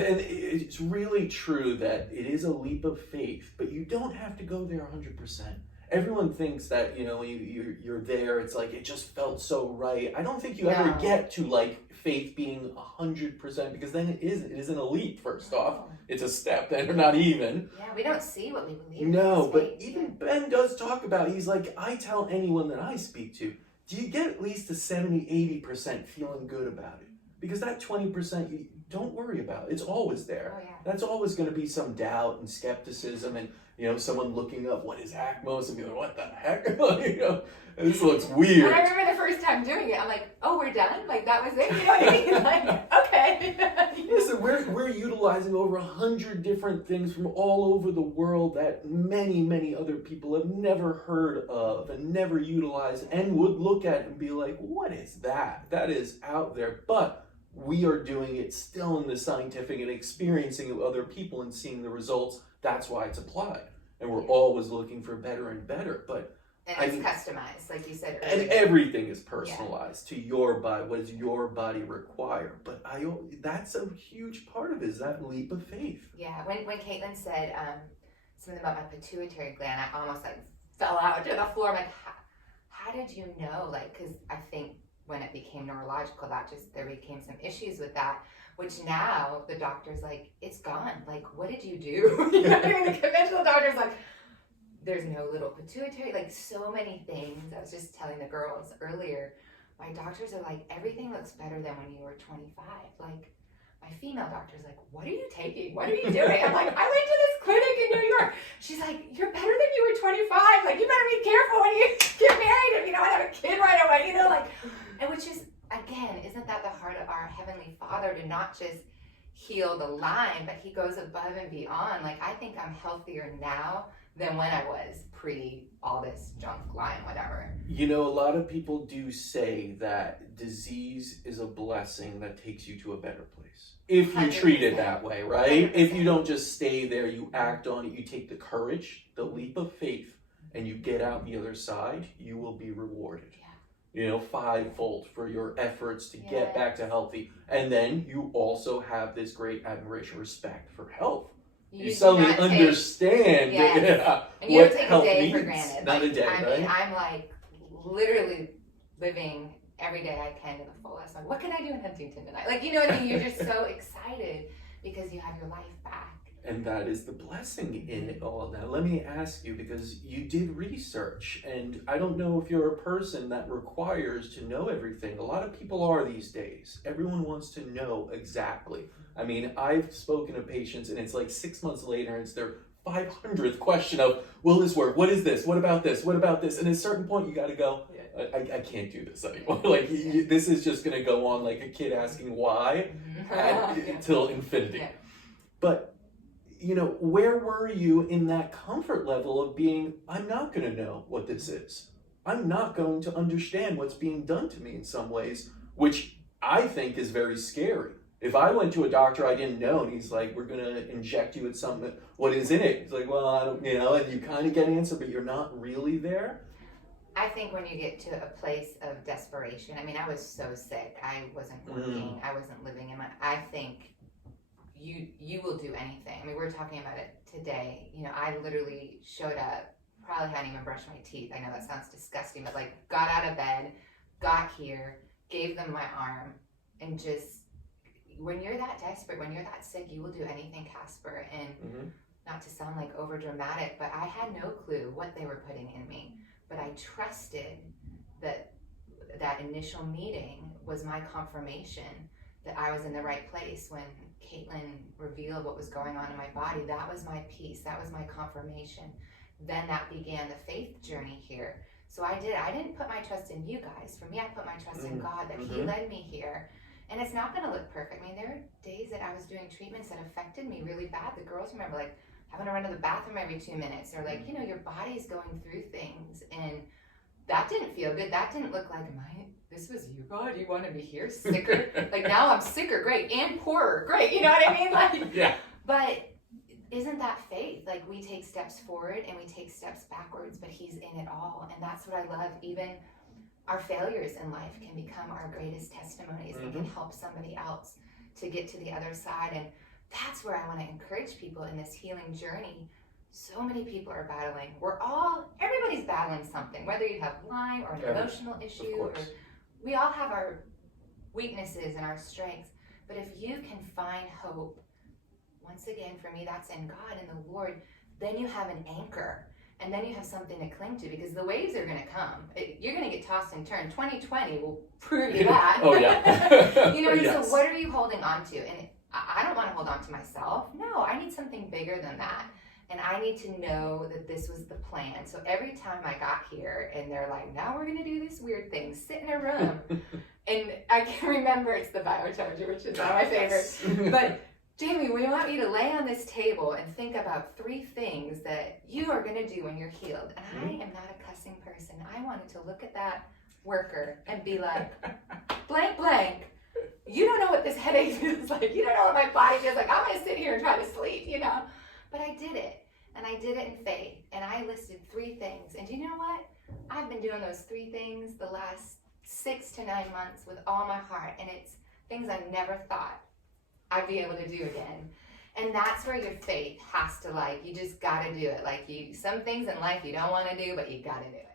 And it's really true that it is a leap of faith, but you don't have to go there 100%. Everyone thinks that, you know, when you're there, it's like, it just felt so right. I don't think you ever get to like faith being 100%, because then it isn't a leap, first off. It's a step, then, or not even. Yeah, we don't see what we believe. No, but even Ben does talk about, he's like, I tell anyone that I speak to, do you get at least a 70-80% feeling good about it? Because that 20%, you don't worry about it. It's always there. Oh, yeah. That's always going to be some doubt and skepticism, and, you know, someone looking up what is ACMOS and be like, what the heck? You know, this looks weird. And I remember the first time doing it, I'm like, oh, we're done? Like, that was it? You know what I mean? Like, okay. Listen, we're utilizing over 100 different things from all over the world that many other people have never heard of and never utilized, and would look at and be like, what is that? That is out there. But we are doing it still in the scientific and experiencing it with other people and seeing the results. That's why it's applied. And we're always looking for better and better. But and it's customized, like you said earlier. And everything is personalized to your body. What does your body require? But that's a huge part of it, is that leap of faith. Yeah, when Caitlin said something about my pituitary gland, I almost like fell out to the floor. I'm like, how did you know? Like, because I think when it became neurological, there became some issues with that, which now the doctor's like, it's gone. Like, what did you do? You know what I mean? The conventional doctor's like, there's no little pituitary, like so many things. I was just telling the girls earlier, my doctors are like, everything looks better than when you were 25. Like, my female doctor's like, what are you taking? What are you doing? I'm like, I went to this clinic in New York. She's like, you're better than you were 25. Like, you better be careful when you get married and you know, have a kid right away, you know, like, and which is, again, isn't that the heart of our Heavenly Father, to not just heal the Lyme, but He goes above and beyond. Like, I think I'm healthier now than when I was pre all this junk, Lyme, whatever. You know, a lot of people do say that disease is a blessing that takes you to a better place. If you 100%. Treat it that way, right? 100%. If you don't just stay there, you act on it, you take the courage, the leap of faith, and you get out the other side, you will be rewarded. You know, fivefold for your efforts to get back to healthy. And then you also have this great admiration, respect for health. You suddenly understand and you what don't take health a day means. for granted. Not like, a day, right? Mean, I'm like literally living every day I can to the fullest. Like, what can I do in Huntington tonight? Like, you know what I mean? You're just so excited because you have your life back. And that is the blessing in it all. Now, let me ask you, because you did research, and I don't know if you're a person that requires to know everything. A lot of people are these days. Everyone wants to know exactly. I mean, I've spoken to patients, and it's like 6 months later, and it's their 500th question of, will this work? What is this? What about this? What about this? And at a certain point, you got to go, I can't do this anymore. Like, this is just going to go on like a kid asking why until infinity. But you know, where were you in that comfort level of being, I'm not going to know what this is. I'm not going to understand what's being done to me in some ways, which I think is very scary. If I went to a doctor I didn't know, and he's like, we're going to inject you with something, what is in it? He's like, well, I don't, you know, and you kind of get an answer, but you're not really there. I think when you get to a place of desperation, I mean, I was so sick. I wasn't working. I wasn't living in I think you will do anything. I mean, we're talking about it today. You know, I literally showed up, probably hadn't even brushed my teeth. I know that sounds disgusting, but like got out of bed, got here, gave them my arm, and just, when you're that desperate, when you're that sick, you will do anything, Casper. And not to sound like over dramatic, but I had no clue what they were putting in me. But I trusted that that initial meeting was my confirmation that I was in the right place. When Caitlin revealed what was going on in my body, that was my peace, that was my confirmation. Then that began the faith journey here. So I didn't put my trust in you guys. For me, I put my trust in God, that He led me here. And it's not going to look perfect. I mean, there are days that I was doing treatments that affected me really bad. The girls remember like having to run to the bathroom every 2 minutes, or like, you know, your body's going through things, and that didn't feel good. That didn't look like, this was you, God, you wanted me here, sicker. Like, now I'm sicker, great, and poorer, great, you know what I mean? Like, yeah. But isn't that faith? Like, we take steps forward and we take steps backwards, but He's in it all. And that's what I love. Even our failures in life can become our greatest testimonies. They can help somebody else to get to the other side. And that's where I want to encourage people in this healing journey. So many people are battling. Everybody's battling something, whether you have Lyme or an emotional issue, or we all have our weaknesses and our strengths. But if you can find hope, once again, for me, that's in God and the Lord, then you have an anchor. And then you have something to cling to, because the waves are going to come. You're going to get tossed and turned. 2020 will prove you that. Oh, yeah. So what are you holding on to? And I don't want to hold on to myself. No, I need something bigger than that. And I need to know that this was the plan. So every time I got here and they're like, now we're going to do this weird thing, sit in a room. And I can remember it's the biocharger, which is one of my favorites. But Jamie, we want you to lay on this table and think about 3 things that you are going to do when you're healed. And I am not a cussing person. I wanted to look at that worker and be like, blank, blank. You don't know what this headache feels like. You don't know what my body feels like. I'm going to sit here and try to sleep, But I did it. And I did it in faith. And I listed 3 things. And you know what? I've been doing those 3 things the last 6 to 9 months with all my heart. And it's things I never thought I'd be able to do again. And that's where your faith has to, you just got to do it. Some things in life you don't want to do, but you got to do it.